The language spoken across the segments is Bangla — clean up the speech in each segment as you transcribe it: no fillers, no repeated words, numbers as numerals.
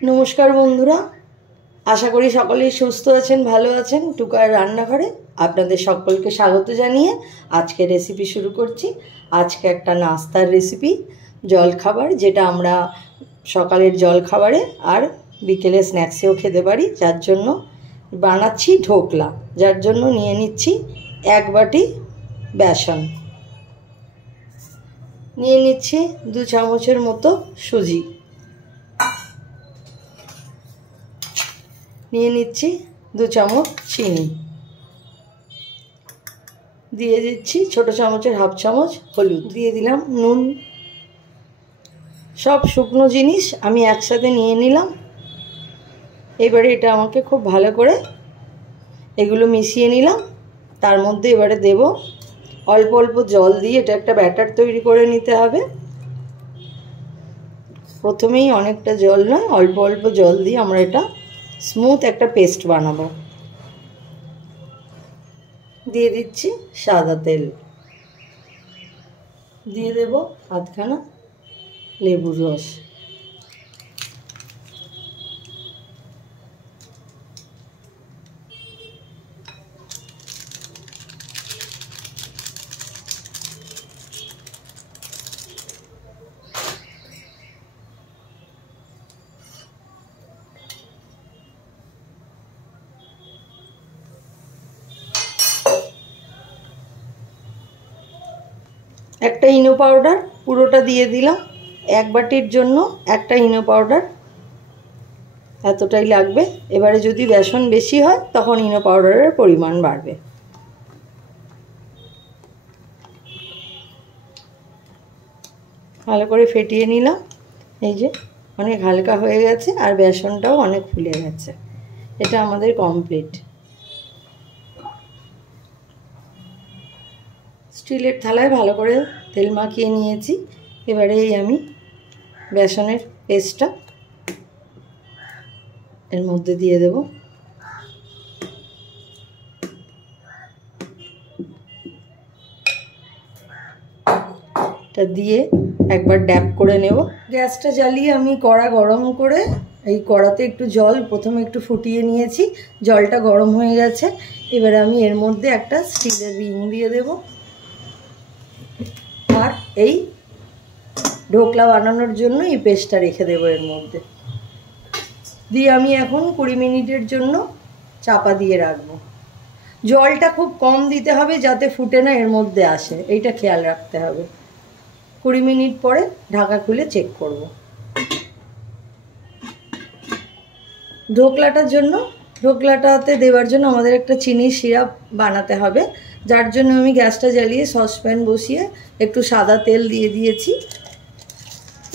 নমস্কার বন্ধুরা, আশা করি সকলেই সুস্থ আছেন, ভালো আছেন। টুকার রান্নাঘরে আপনাদের সকলকে স্বাগত জানিয়ে আজকে রেসিপি শুরু করছি। আজকে একটা নাস্তার রেসিপি, জলখাবার, যেটা আমরা সকালের জলখাবারে আর বিকেলে স্ন্যাক্সেও খেতে পারি। যার জন্য বানাচ্ছি ঢোকলা, যার জন্য নিয়ে নিচ্ছি 1 বাটি বেসন, নিয়ে নিচ্ছি 2 চামচের মতো সুজি, নিয়ে নিচ্ছি 2 চামচ চিনি, দিয়ে দিচ্ছি ছোটো চামচের হাফ চামচ হলুদ, দিয়ে দিলাম নুন। সব শুকনো জিনিস আমি একসাথে নিয়ে নিলাম। এবারে এটা আমাকে খুব ভালো করে এগুলো মিশিয়ে নিলাম। তার মধ্যে এবারে দেব অল্প অল্প জল দিয়ে এটা একটা ব্যাটার তৈরি করে নিতে হবে। প্রথমেই অনেকটা জল নয়, অল্প অল্প জল দিয়ে আমরা এটা স্মুথ একটা পেস্ট বানাবো। দিয়ে দিচ্ছি সাদা তেল, দিয়ে দেব আধখানা লেবুর রস, একটা ইনো পাউডার পুরোটা দিয়ে দিলাম। 1 বাটির জন্য একটা ইনো পাউডার এতটাই লাগবে। এবারে যদি বেসন বেশি হয় তখন ইনো পাউডারের পরিমাণ বাড়বে। ভালো করে ফেটিয়ে নিলাম। এই যে অনেক হালকা হয়ে গেছে আর বেসনটাও অনেক ফুলে গেছে। এটা আমাদের কমপ্লিট। স্টিলের থালায় ভালো করে তেল মাখিয়ে নিয়েছি। এবারে আমি বেসনের পেস্টটা এর মধ্যে দিয়ে দেব। এটা দিয়ে একবার ড্যাপ করে নেব। গ্যাসটা জ্বালিয়ে আমি কড়া গরম করে এই কড়াতে একটু জল প্রথমে একটু ফুটিয়ে নিয়েছি। জলটা গরম হয়ে গেছে। এবারে আমি এর মধ্যে একটা স্টিলের রিং দিয়ে দেব আর এই ঢোকলা বানানোর জন্য এই পেস্টটা রেখে দেব এর মধ্যে দিয়ে আমি এখন 20 মিনিটের জন্য চাপা দিয়ে রাখবো। জলটা খুব কম দিতে হবে যাতে ফুটে না এর মধ্যে আসে, এইটা খেয়াল রাখতে হবে। 20 মিনিট পরে ঢাকা খুলে চেক করব। ঢোকলাটাতে দেওয়ার জন্য আমাদের একটা চিনির সিরাপ বানাতে হবে। যার জন্য আমি গ্যাসটা জ্বালিয়ে সসপ্যান বসিয়ে একটু সাদা তেল দিয়ে দিয়েছি,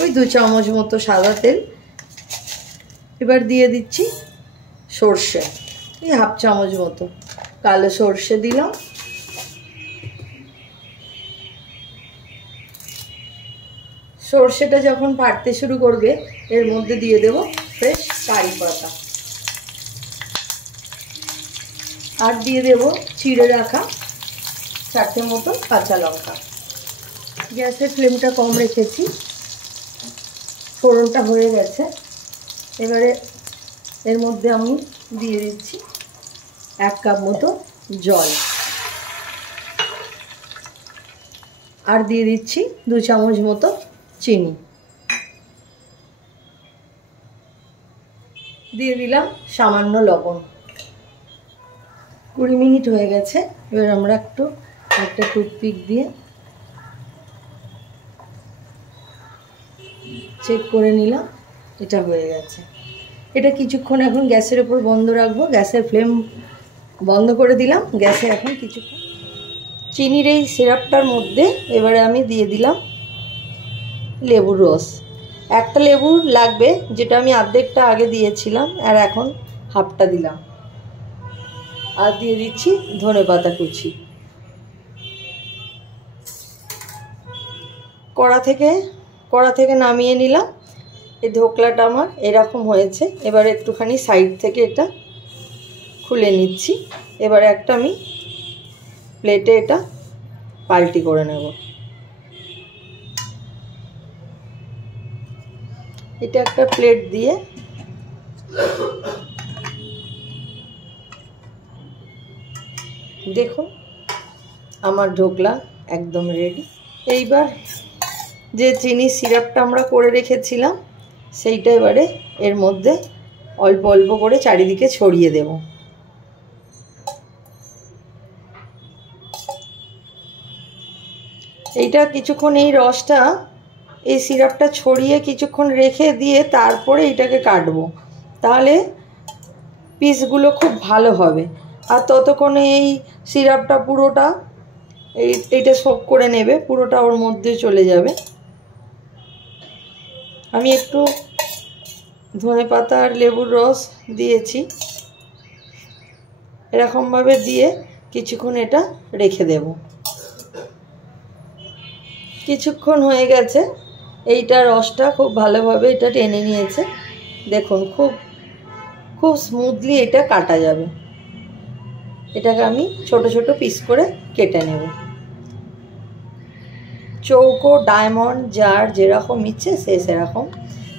ওই 2 চামচ মতো সাদা তেল। এবার দিয়ে দিচ্ছি সর্ষে, এই হাফ চামচ মতো কালো সর্ষে দিলাম। সর্ষেটা যখন ফাটতে শুরু করবে এর মধ্যে দিয়ে দেব ফ্রেশ কারি পাতা আর দিয়ে দেব চিড়ে রাখা 4টে মতো কাঁচা লঙ্কা। গ্যাসের ফ্লেমটা কম রেখেছি। ফোড়নটা হয়ে গেছে। এবারে এর মধ্যে আমি দিয়ে দিচ্ছি 1 কাপ মতো জল আর দিয়ে দিচ্ছি 2 চামচ মতো চিনি, দিয়ে দিলাম সামান্য লবণ। 20 মিনিট হয়ে গেছে। এবার আমরা একটা টুথপিক দিয়ে চেক করে নিলাম, এটা হয়ে গেছে। এটা কিছুক্ষণ এখন গ্যাসের উপর বন্ধ রাখবো। গ্যাসের ফ্লেম বন্ধ করে দিলাম। গ্যাসে এখন কিছুক্ষণ চিনির এই সিরাপটার মধ্যে এবারে আমি দিয়ে দিলাম লেবুর রস। একটা লেবু লাগবে, যেটা আমি অর্ধেকটা আগে দিয়েছিলাম আর এখন হাফটা দিলাম। আর দিয়ে দিচ্ছি ধনেপাতা কুচি। কড়া থেকে নামিয়ে নিলাম। এই ঢোকলাটা আমার এরকম হয়েছে। এবার একটুখানি সাইড থেকে এটা খুলে নিচ্ছি। এবারে একটা আমি প্লেটে এটা পাল্টি করে নেব। এটা একটা প্লেট দিয়ে দেখুন আমার ঢোকলা একদম রেডি। এইবার যে চিনি সিরাপটা আমরা করে রেখেছিলাম সেইটা এবারে এর মধ্যে অল্প অল্প করে চারিদিকে ছড়িয়ে দেব। এইটা কিছুক্ষণ এই রসটা এই সিরাপটা ছড়িয়ে কিছুক্ষণ রেখে দিয়ে তারপরে এইটাকে কাটবো, তাহলে পিসগুলো খুব ভালো হবে। আর ততক্ষণে এই সিরাপটা পুরোটা এইটা সোক করে নেবে, পুরোটা ওর মধ্যে চলে যাবে। আমি একটু ধনেপাতা আর লেবুর রস দিয়েছি, এরকমভাবে দিয়ে কিছুক্ষণ এটা রেখে দেব। কিছুক্ষণ হয়ে গেছে, এইটা রসটা খুব ভালোভাবে এটা টেনে নিয়েছে। দেখুন খুব খুব স্মুথলি এটা কাটা যাবে। এটাকে আমি ছোট ছোট পিস করে কেটে নেব। চৌকো, ডায়মন্ড, যার যেরকম ইচ্ছে সে সেরকম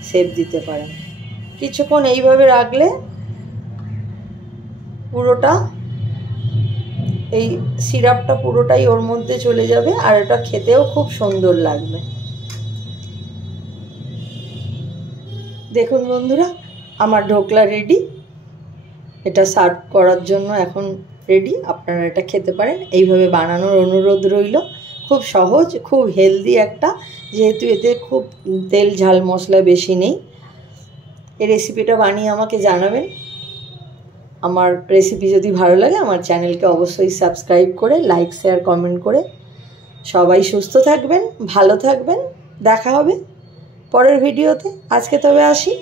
শেপ দিতে পারেন। কিছুক্ষণ এইভাবে রাখলে পুরোটা এই সিরাপটা পুরোটাই ওর মধ্যে চলে যাবে আর এটা খেতেও খুব সুন্দর লাগবে। দেখুন বন্ধুরা, আমার ঢোকলা রেডি। এটা সার্ভ করার জন্য এখন রেডি। আপনারা এটা খেতে পারেন। এইভাবে বানানোর অনুরোধ রইল। খুব সহজ, খুব হেলদি একটা, যেহেতু এতে খুব তেল ঝাল মশলা বেশি নেই। এই রেসিপিটা বানিয়ে আমাকে জানাবেন। আমার রেসিপি যদি ভালো লাগে আমার চ্যানেলকে অবশ্যই সাবস্ক্রাইব করে লাইক শেয়ার কমেন্ট করে। সবাই সুস্থ থাকবেন, ভালো থাকবেন। দেখা হবে পরের ভিডিওতে। আজকে তবে আসি।